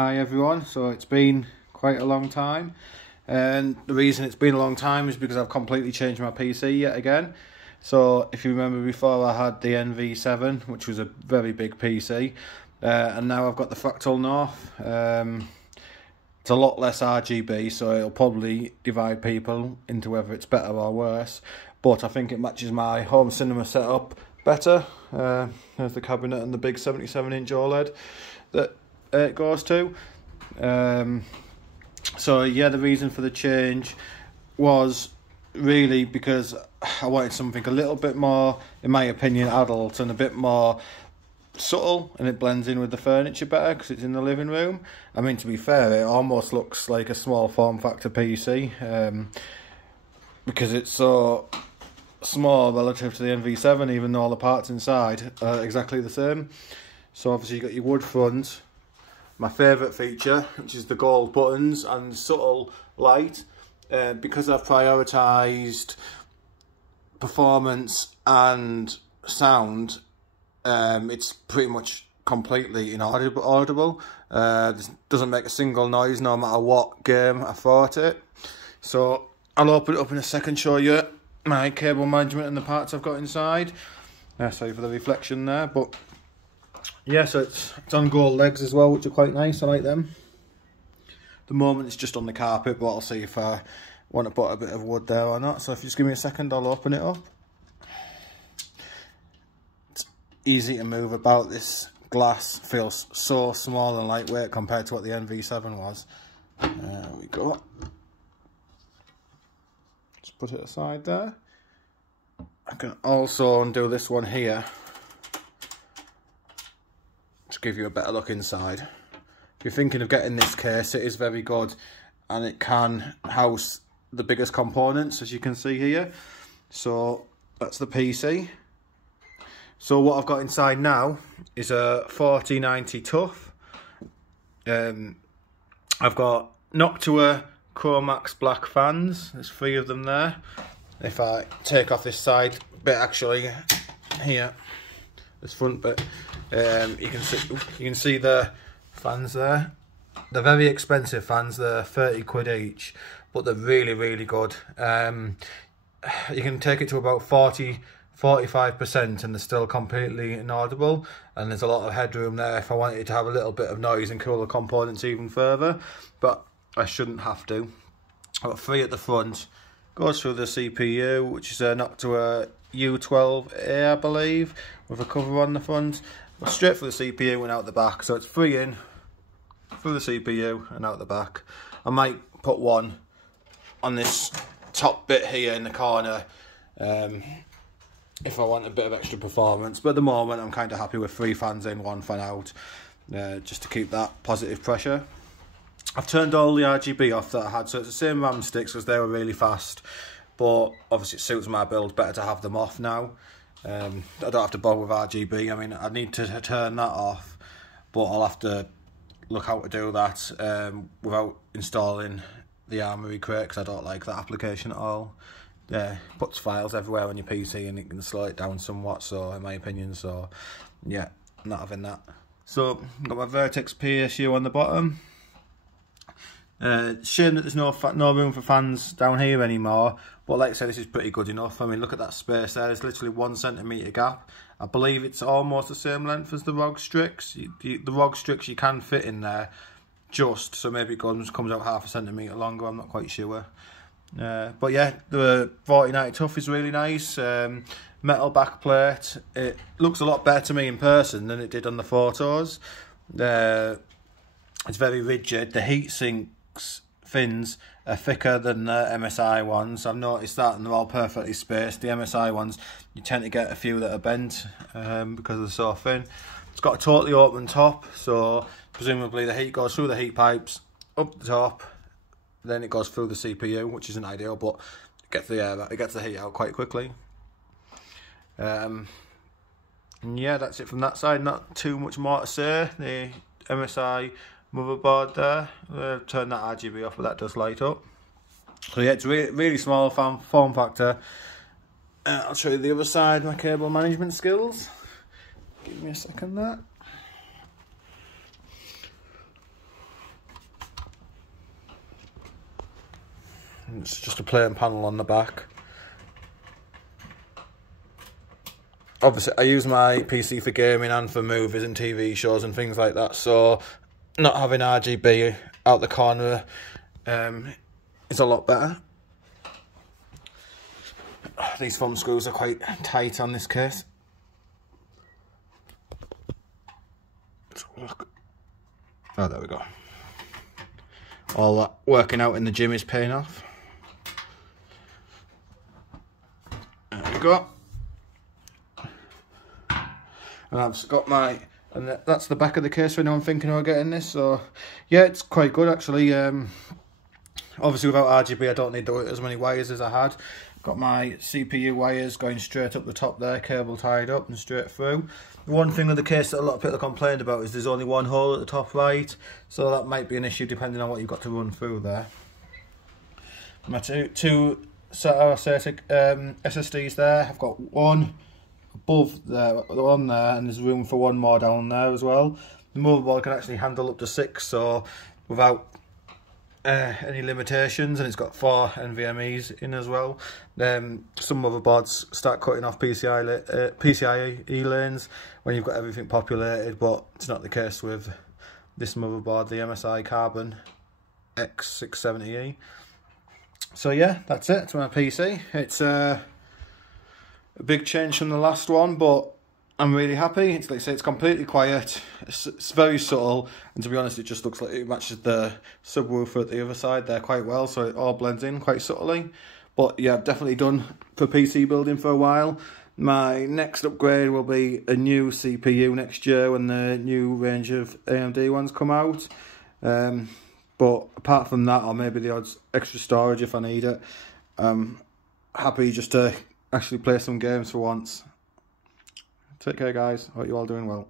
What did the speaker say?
Hi everyone, so it's been quite a long time, and the reason it's been a long time is because I've completely changed my PC yet again. So if you remember, before I had the NV7, which was a very big PC, and now I've got the Fractal North. It's a lot less RGB, so it'll probably divide people into whether it's better or worse, but I think it matches my home cinema setup better. There's the cabinet and the big 77-inch OLED that it goes to. So yeah, the reason for the change was really because I wanted something a little bit more, in my opinion, adult and a bit more subtle, and it blends in with the furniture better because it's in the living room. I mean, to be fair, it almost looks like a small form factor PC because it's so small relative to the NV7, even though all the parts inside are exactly the same. So obviously you got your wood front, my favourite feature, which is the gold buttons and subtle light. Because I've prioritised performance and sound, it's pretty much completely inaudible. Doesn't make a single noise no matter what game I thought it. So I'll open it up in a second, show you my cable management and the parts I've got inside. Sorry for the reflection there, but yeah, so it's on gold legs as well, which are quite nice. I like them. At the moment it's just on the carpet, but I'll see if I want to put a bit of wood there or not. So if you just give me a second, I'll open it up. It's easy to move about. This glass feels so small and lightweight compared to what the NV7 was. There we go. Just put it aside there. I can also undo this one here, to give you a better look inside. If you're thinking of getting this case, it is very good, and it can house the biggest components, as you can see here. So that's the PC. So what I've got inside now is a 4090 Tough. I've got Noctua Chromax black fans. There's 3 of them there. If I take off this side bit, actually, here, this front bit, you can see the fans there. They're very expensive fans. They're 30 quid each, but they're really good. You can take it to about 40-45% and they're still completely inaudible, and there's a lot of headroom there if I wanted to have a little bit of noise and cool the components even further, but I shouldn't have to. I've got 3 at the front. Goes through the CPU, which is a Noctua U12A, I believe, with a cover on the front. Straight through the CPU and out the back, so it's 3 in, through the CPU and out the back. I might put one on this top bit here in the corner if I want a bit of extra performance, but at the moment I'm kind of happy with 3 fans in, 1 fan out, just to keep that positive pressure. I've turned all the RGB off that I had, so it's the same RAM sticks because they were really fast, but obviously it suits my build better to have them off now. I don't have to bother with RGB. I mean, I need to turn that off, but I'll have to look how to do that without installing the Armoury crate, because I don't like that application at all. Puts files everywhere on your PC and it can slow it down somewhat, so in my opinion, so yeah, I'm not having that. So got my Vertex PSU on the bottom. Shame that there's no room for fans down here anymore, but like I said, this is pretty good enough. I mean, look at that space there. There's literally 1 centimetre gap. I believe it's almost the same length as the ROG Strix. The ROG Strix you can fit in there, just so maybe it comes out half a centimetre longer. I'm not quite sure. But yeah, the 4090 Tough is really nice. Metal backplate. It looks a lot better to me in person than it did on the photos. It's very rigid. The heatsink fins are thicker than the MSI ones. I've noticed that, and they're all perfectly spaced. The MSI ones, you tend to get a few that are bent because they're so thin. It's got a totally open top, so presumably the heat goes through the heat pipes up the top, then it goes through the CPU, which isn't ideal, but it gets the heat out quite quickly. And yeah, that's it from that side. Not too much more to say. The MSI motherboard there, turn that RGB off, but that does light up. So yeah, it's really small form factor. I'll show you the other side, my cable management skills. Give me a second there. It's just a plain panel on the back. Obviously, I use my PC for gaming and for movies and TV shows and things like that, so not having RGB out the corner is a lot better. These thumb screws are quite tight on this case. Let's look. Oh, there we go. All that working out in the gym is paying off. There we go. And I've got my, and that's the back of the case for anyone thinking about getting this. So yeah, it's quite good actually. Obviously without RGB I don't need as many wires as I had. Got my CPU wires going straight up the top there, cable tied up and straight through. The one thing with the case that a lot of people complained about is there's only one hole at the top right, so that might be an issue depending on what you've got to run through there. My two SSDs there, I've got one above there, one there, and there's room for one more down there as well. The motherboard can actually handle up to 6, so without any limitations, and it's got 4 NVMe's in as well. Some motherboards start cutting off PCIe lanes when you've got everything populated, but it's not the case with this motherboard, the MSI Carbon X670E. So yeah, that's it. It's my PC. It's a big change from the last one, but I'm really happy. It's like I say, it's completely quiet. It's very subtle, and to be honest, it just looks like it matches the subwoofer at the other side there quite well, so it all blends in quite subtly. But yeah, I've definitely done for PC building for a while. My next upgrade will be a new CPU next year when the new range of AMD ones come out. But apart from that, or maybe the odds extra storage if I need it, I'm happy just to actually play some games for once. Take care guys, hope you're all doing well.